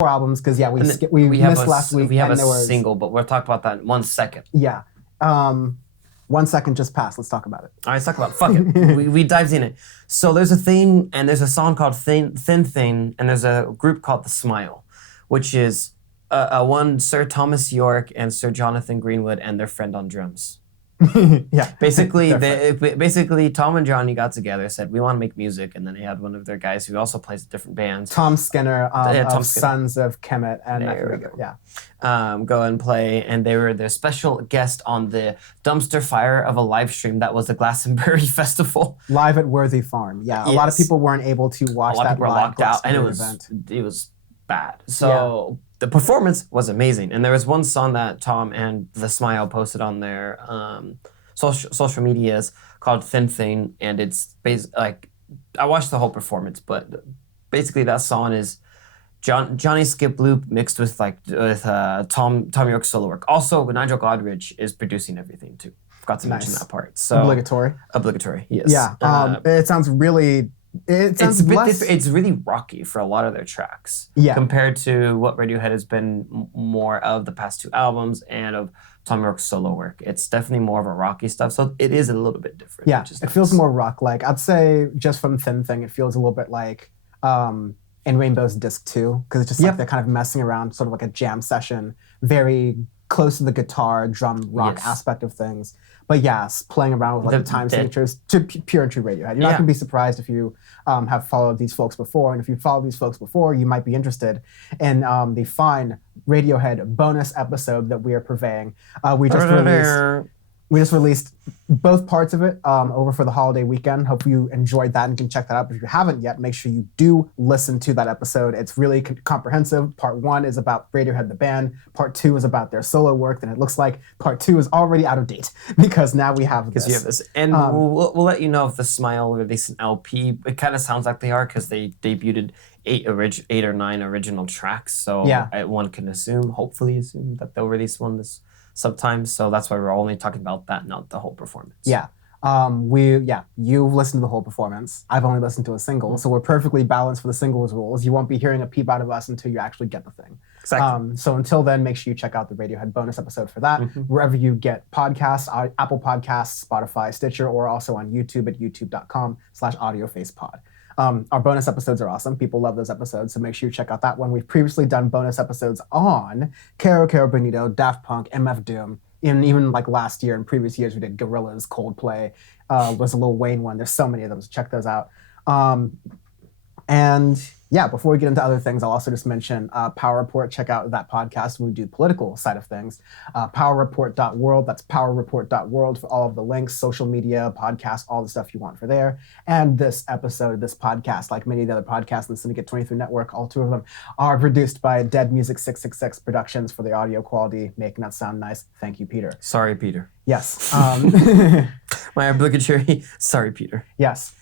4 albums because we missed last week. We have a single, but we'll talk about that in 1 second. Yeah. 1 second just passed. Let's talk about it. All right, let's talk about it. Fuck it. We dived in it. So there's a thing, and there's a song called Thin Thing, and there's a group called The Smile, which is one Sir Thom Yorke and Sir Jonathan Greenwood and their friend on drums. Yeah. Basically, Tom and Johnny got together, said, we want to make music, and then they had one of their guys who also plays different bands. Tom Skinner of Sons of Kemet. And go and play, and they were their special guest on the dumpster fire of a live stream that was the Glastonbury Festival. Live at Worthy Farm, yeah. Yes. A lot of people weren't able to watch that live. A lot of people were locked out, and it was bad. So the performance was amazing, and there was one song that Tom and The Smile posted on their social medias called Thin Thing, and it's like, I watched the whole performance, but basically that song is Johnny Skip Loop mixed with Thom Yorke solo work. Also, Nigel Godrich is producing everything too. Forgot to mention that part. So obligatory, yes. Yeah, it sounds really. It's really rocky for a lot of their tracks. Yeah. Compared to what Radiohead has been more of the past 2 albums and of Thom Yorke's solo work. It's definitely more of a rocky stuff, so it is a little bit different. Yeah, it feels more rock-like. I'd say just from Thin Thing, it feels a little bit like in Rainbow's Disc 2, because it's just like they're kind of messing around, sort of like a jam session, very close to the guitar, drum, rock aspect of things. But playing around with the time signatures to pure and true Radiohead. You're not going to be surprised if you have followed these folks before. And if you followed these folks before, you might be interested in the fine Radiohead bonus episode that we are purveying. We just released both parts of it over for the holiday weekend. Hope you enjoyed that and can check that out. But if you haven't yet, make sure you do listen to that episode. It's really comprehensive. Part 1 is about Radiohead the band. Part 2 is about their solo work. And it looks like Part 2 is already out of date because now we have this. Because you have this. And we'll let you know if The Smile released an LP. It kind of sounds like they are because they debuted 8 or 9 original tracks. So one can hopefully assume that they'll release one this sometimes, so that's why we're only talking about that, not the whole performance. Yeah. You've listened to the whole performance. I've only listened to a single, so we're perfectly balanced for the singles rules. You won't be hearing a peep out of us until you actually get the thing. Exactly. So until then, make sure you check out the Radiohead bonus episode for that, wherever you get podcasts, Apple Podcasts, Spotify, Stitcher, or also on YouTube at youtube.com/audiofacepod. Our bonus episodes are awesome. People love those episodes, so make sure you check out that one. We've previously done bonus episodes on Caro Bonito, Daft Punk, MF Doom, and even like last year and previous years we did Gorillaz, Coldplay, was a Lil Wayne one. There's so many of them, so check those out. Before we get into other things, I'll also just mention Power Report. Check out that podcast when we do political side of things. Powerreport.world. That's powerreport.world for all of the links, social media, podcasts, all the stuff you want for there. And this episode, this podcast, like many of the other podcasts in the Syndicate 23 network, all 2 of them are produced by Dead Music 666 Productions for the audio quality, making that sound nice. Thank you, Peter. Sorry, Peter. Yes. My obligatory, sorry, Peter. Yes.